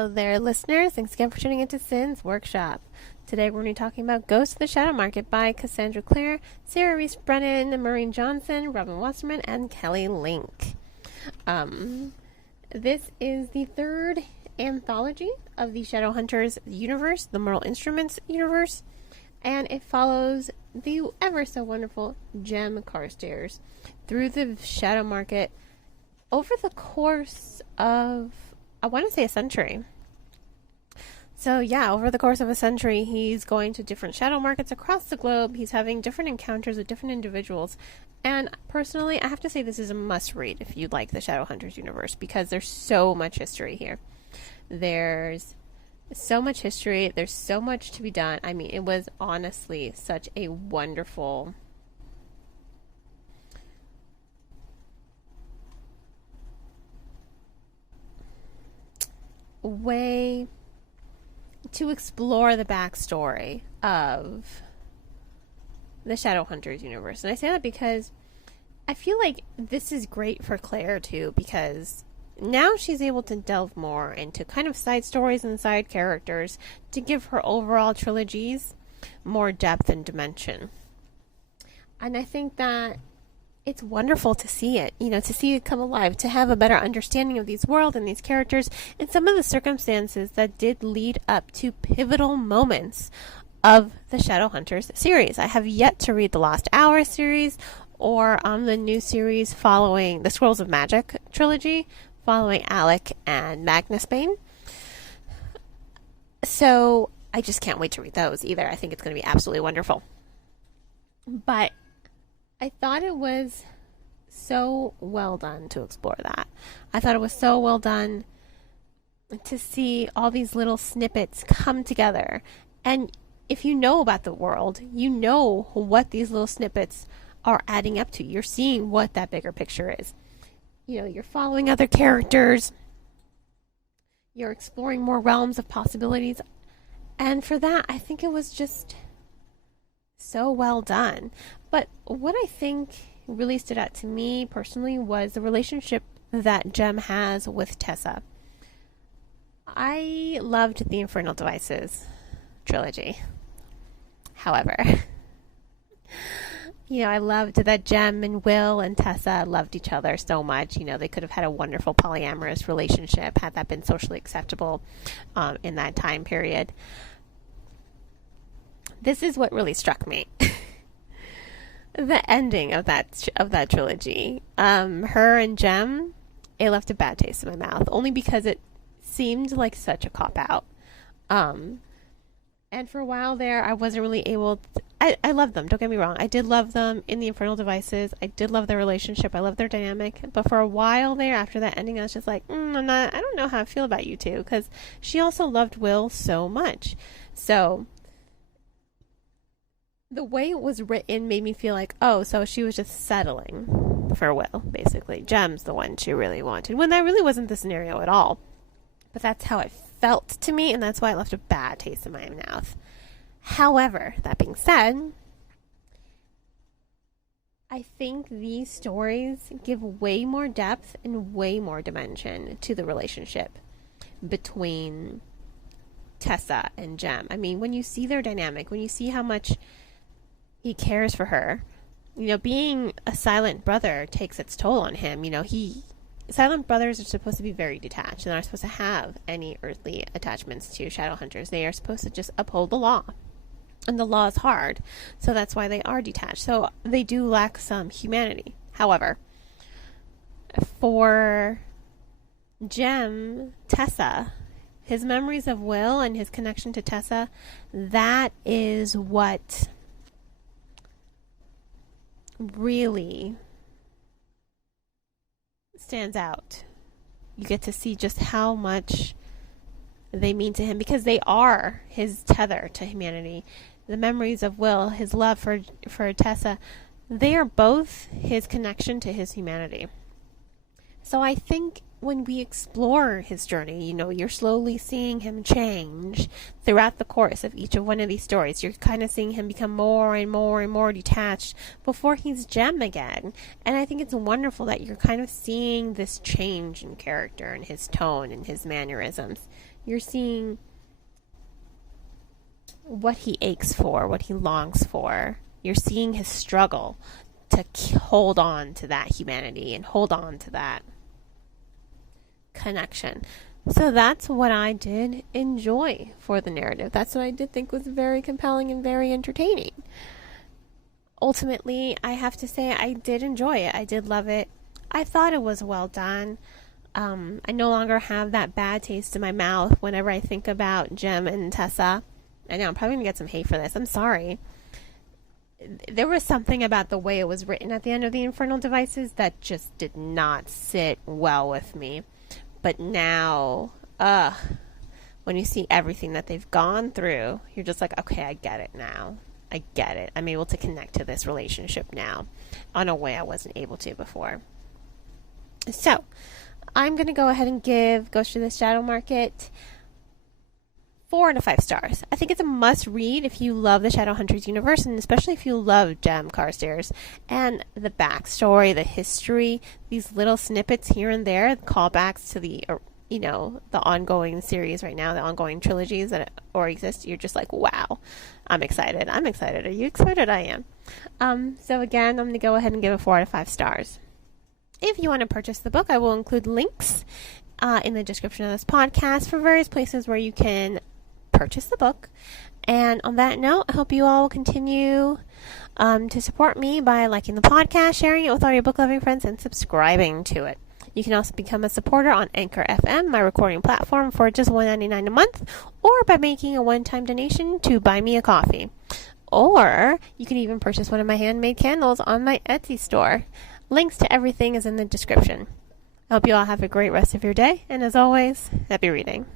Hello there, listeners. Thanks again for tuning into Sin's Workshop. Today we're going to be talking about Ghost of the Shadow Market by Cassandra Clare, Sarah Reese Brennan, Maureen Johnson, Robin Wasserman, and Kelly Link. This is the third anthology of the Shadowhunters universe, the Mortal Instruments universe, and it follows the ever so wonderful Jem Carstairs through the Shadow Market over the course of, I want to say, a century. So yeah, over the course of a century, he's going to different shadow markets across the globe. He's having different encounters with different individuals. And personally, I have to say this is a must-read if you like the Shadowhunters universe, because there's so much history here. There's so much history. There's so much to be done. I mean, it was honestly such a wonderful way to explore the backstory of the Shadowhunters universe. And I say that because I feel like this is great for Clare too, because now she's able to delve more into kind of side stories and side characters to give her overall trilogies more depth and dimension. And I think that it's wonderful to see it, to see it come alive, to have a better understanding of these worlds and these characters and some of the circumstances that did lead up to pivotal moments of the Shadowhunters series. I have yet to read the Lost Hour series or the new series following the Scrolls of Magic trilogy, following Alec and Magnus Bane. So I just can't wait to read those either. I think it's going to be absolutely wonderful. But I thought it was so well done to explore that. I thought it was so well done to see all these little snippets come together. And if you know about the world, you know what these little snippets are adding up to. You're seeing what that bigger picture is. You're following other characters. You're exploring more realms of possibilities. And for that, I think it was just so well done. But what I think really stood out to me personally was the relationship that Jem has with Tessa. I loved the Infernal Devices trilogy. However, I loved that Jem and Will and Tessa loved each other so much. They could have had a wonderful polyamorous relationship had that been socially acceptable in that time period. This is what really struck me. The ending of that trilogy. Her and Jem, it left a bad taste in my mouth, only because it seemed like such a cop-out. And for a while there, I wasn't really able to, I loved them, don't get me wrong. I did love them in the Infernal Devices. I did love their relationship. I loved their dynamic. But for a while there, after that ending, I was just like, I don't know how I feel about you two. Because she also loved Will so much. So the way it was written made me feel like, so she was just settling for Will, basically. Jem's the one she really wanted, when that really wasn't the scenario at all. But that's how it felt to me, and that's why it left a bad taste in my mouth. However, that being said, I think these stories give way more depth and way more dimension to the relationship between Tessa and Jem. I mean, when you see their dynamic, when you see how much he cares for her, being a silent brother takes its toll on him. Silent brothers are supposed to be very detached. They're not supposed to have any earthly attachments to Shadowhunters. They are supposed to just uphold the law. And the law is hard. So that's why they are detached. So they do lack some humanity. However, for Jem, Tessa, his memories of Will and his connection to Tessa, that is what really stands out. You get to see just how much they mean to him, because they are his tether to humanity. The memories of Will, his love for Tessa, they are both his connection to his humanity. So I think when we explore his journey, you're slowly seeing him change throughout the course of each of one of these stories. You're kind of seeing him become more and more and more detached before he's Jem again. And I think it's wonderful that you're kind of seeing this change in character and his tone and his mannerisms. You're seeing what he aches for, what he longs for. You're seeing his struggle to hold on to that humanity and hold on to that connection. So that's what I did enjoy for the narrative. That's what I did think was very compelling and very entertaining. Ultimately, I have to say I did enjoy it. I did love it. I thought it was well done. I no longer have that bad taste in my mouth whenever I think about Jem and Tessa. I know I'm probably going to get some hate for this. I'm sorry. There was something about the way it was written at the end of the Infernal Devices that just did not sit well with me. But now, when you see everything that they've gone through, you're just like, okay, I get it now. I get it. I'm able to connect to this relationship now on a way I wasn't able to before. So, I'm going to go ahead and give Ghost of the Shadow Market 4 out of 5 stars. I think it's a must read if you love the Shadowhunters universe, and especially if you love Jem Carstairs and the backstory, the history, these little snippets here and there, callbacks to the ongoing series right now, the ongoing trilogies that exist. You're just like, wow, I'm excited. I'm excited. Are you excited? I am. So again, I'm going to go ahead and give it 4 out of 5 stars. If you want to purchase the book, I will include links in the description of this podcast for various places where you can purchase the book. And on that note, I hope you all will continue to support me by liking the podcast, sharing it with all your book loving friends, and subscribing to it. You can also become a supporter on Anchor FM, my recording platform, for just $1.99 a month, or by making a one-time donation to Buy Me a Coffee. Or you can even purchase one of my handmade candles on my Etsy store. Links to everything is in the description. I hope you all have a great rest of your day, and as always, happy reading.